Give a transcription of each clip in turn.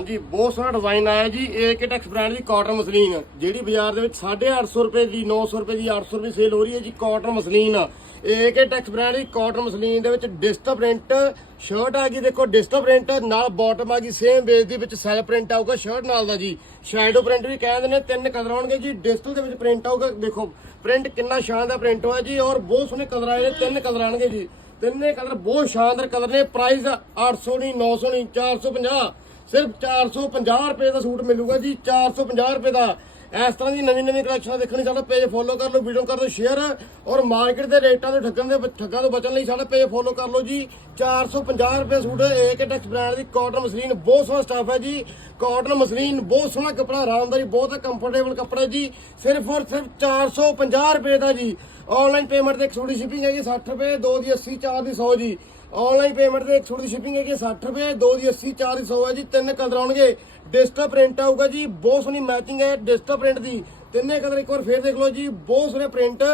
ਹਾਂਜੀ, ਬਹੁਤ ਸੋਹਣਾ ਡਿਜ਼ਾਈਨ ਆਇਆ ਜੀ। ਏਕੇ ਟੈਕਸ ਬ੍ਰਾਂਡ ਦੀ ਕਾਟਨ ਮਸਲੀਨ ਜਿਹੜੀ ਬਾਜ਼ਾਰ ਦੇ ਵਿੱਚ 850 ਰੁਪਏ ਦੀ 900 ਰੁਪਏ ਦੀ 800 ਰੁਪਏ ਸੇਲ ਹੋ ਰਹੀ ਹੈ ਜੀ cotton muslin AK tex brand ਦੀ ਕਾਟਨ ਮਸਲੀਨ ਦੇ ਵਿੱਚ ਡਿਜੀਟਲ ਪ੍ਰਿੰਟ ਸ਼ਰਟ ਆ ਗਈ, ਦੇਖੋ ਡਿਜੀਟਲ ਪ੍ਰਿੰਟ ਨਾਲ ਬਾਟਮ ਆ ਗਈ ਸੇਮ ਬੇਸ ਦੇ ਵਿੱਚ ਸੈਲ ਪ੍ਰਿੰਟ ਆਊਗਾ ਸ਼ਰਟ ਨਾਲ ਦਾ ਜੀ। ਸ਼ੈਡੋ ਪ੍ਰਿੰਟ ਵੀ ਕਹਿੰਦੇ ਨੇ, ਤਿੰਨ ਕਲਰ ਆਉਣਗੇ ਜੀ ਡਿਸਟਲ ਦੇ ਵਿੱਚ ਪ੍ਰਿੰਟ ਆਊਗਾ, ਦੇਖੋ ਪ੍ਰਿੰਟ ਕਿੰਨਾ ਸ਼ਾਨਦਾਰ ਪ੍ਰਿੰਟ ਹੋਇਆ ਜੀ, ਔਰ ਬਹੁਤ ਸੋਹਣੇ ਕਲਰ ਆਏ ਨੇ, ਤਿੰਨ ਕਲਰ ਆਣਗੇ ਜੀ। ਤਿੰਨੇ ਕਲਰ ਬਹੁਤ ਸ਼ਾਨਦਾਰ ਕਲਰ ਨੇ ਪ੍ਰਾਈਸ 800 ਨਹੀਂ 900 ਨਹੀਂ 450 ਸਿਰਫ 450 ਰੁਪਏ ਦਾ ਸੂਟ ਮਿਲੂਗਾ ਜੀ 450 ਰੁਪਏ ਦਾ। ਇਸ ਤਰ੍ਹਾਂ ਦੀ ਨਵੀਂ ਨਵੀਂ ਕਲੈਕਸ਼ਨਾਂ ਦੇਖਣ ਲਈ ਸਾਡਾ ਪੇਜ ਫੋਲੋ ਕਰ ਲਓ ਵੀਡੀਓ ਕਰ ਲਓ ਸ਼ੇਅਰ ਔਰ ਮਾਰਕੀਟ ਦੇ ਰੇਟਾਂ ਤੋਂ ਠੱਗਣ ਦੇ ਠੱਗਾਂ ਤੋਂ ਬਚਣ ਲਈ ਸਾਡਾ ਪੇਜ ਫੋਲੋ ਕਰ ਲਓ ਜੀ। 450 ਰੁਪਏ ਸੂਟ ਏਕੇ ਟੈਕਸ ਬ੍ਰਾਂਡ ਦੀ ਕਾਟਨ ਮਸਲੀਨ ਬਹੁਤ ਸੋਹਣਾ ਸਟਾਫ ਹੈ ਜੀ। ਕਾਟਨ ਮਸਲੀਨ ਬਹੁਤ ਸੋਹਣਾ ਕੱਪੜਾ, ਆਰਾਮਦਾਰੀ, ਬਹੁਤ ਕੰਫਰਟੇਬਲ ਕੱਪੜਾ ਜੀ। ਸਿਰਫ ਔਰ ਸਿਰਫ 450 ਰੁਪਏ ਦਾ ਜੀ। ਆਨਲਾਈਨ ਪੇਮੈਂਟ ਤੇ ਇੱਕ ਸੂਟ ਦੀ ਸ਼ਿਪਿੰਗ ਹੈਗੀ 60 ਰੁਪਏ, ਦੋ ਦੀ 80 ਚਾਰ ਦੀ 100 ਜੀ। ਆਨਲਾਈਨ ਪੇਮੈਂਟ ਤੇ ਇੱਕ ਸੂਟ ਦੀ ਸ਼ਿਪਿੰਗ ਹੈਗੀ 60 ਰੁਪਏ, ਦੋ ਦੀ 80 ਚਾਰ ਦੀ 100 ਹੈ ਜੀ। ਤਿੰਨ ਕਲਰ ਆਉਣਗੇ। ਡਿਜੀਟਲ ਪ੍ਰਿੰਟ ਆਊਗਾ ਜੀ। ਬਹੁਤ ਸੋਹਣੀ ਮੈਚਿੰਗ ਹੈ ਡਿਜੀਟਲ ਪ੍ਰਿੰਟ ਦੀ। ਤਿੰਨੇ ਕਲਰ ਇੱਕ ਵਾਰ ਫੇਰ ਦੇਖ ਲਓ ਜੀ। ਬਹੁਤ ਸੋਹਣੇ ਪ੍ਰਿੰਟ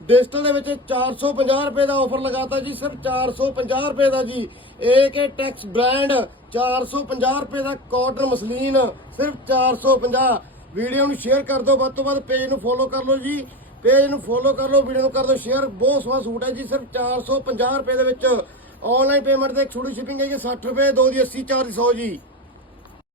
ਡਿਜੀਟਲ ਦੇ ਵਿੱਚ 450 ਰੁਪਏ ਦਾ ਆਫਰ ਲਗਾਤਾ ਜੀ। ਸਿਰਫ 450 ਰੁਪਏ ਦਾ ਜੀ। ਏਕੇ ਟੈਕਸ ਬ੍ਰਾਂਡ 450 ਰੁਪਏ ਦਾ ਕਾਟਨ ਮਸਲੀਨ। ਸਿਰਫ 450 ਵੀਡੀਓ ਨੂੰ ਸ਼ੇਅਰ ਕਰ ਦਿਓ। ਵੱਧ ਤੋਂ ਵੱਧ ਪੇਜ ਨੂੰ ਫੋਲੋ ਕਰ ਲਓ ਜੀ। ਪੇਜ ਨੂੰ ਫੋਲੋ ਕਰ ਲਓ ਵੀਡੀਓ ਨੂੰ ਕਰ ਦਿਓ ਸ਼ੇਅਰ ਬਹੁਤ ਸੋਹਣਾ ਸੂਟ ਹੈ ਜੀ, ਸਿਰਫ 450 ਰੁਪਏ ਦੇ ਵਿੱਚ ਆਨਲਾਈਨ ਪੇਮੈਂਟ ਤੇ ਛੋਟੀ ਸ਼ਿਪਿੰਗ ਹੈ ਜੀ 60 ਰੁਪਏ, ਦੋ ਦੀ 80 ਚਾਰ ਦੀ 100 ਜੀ।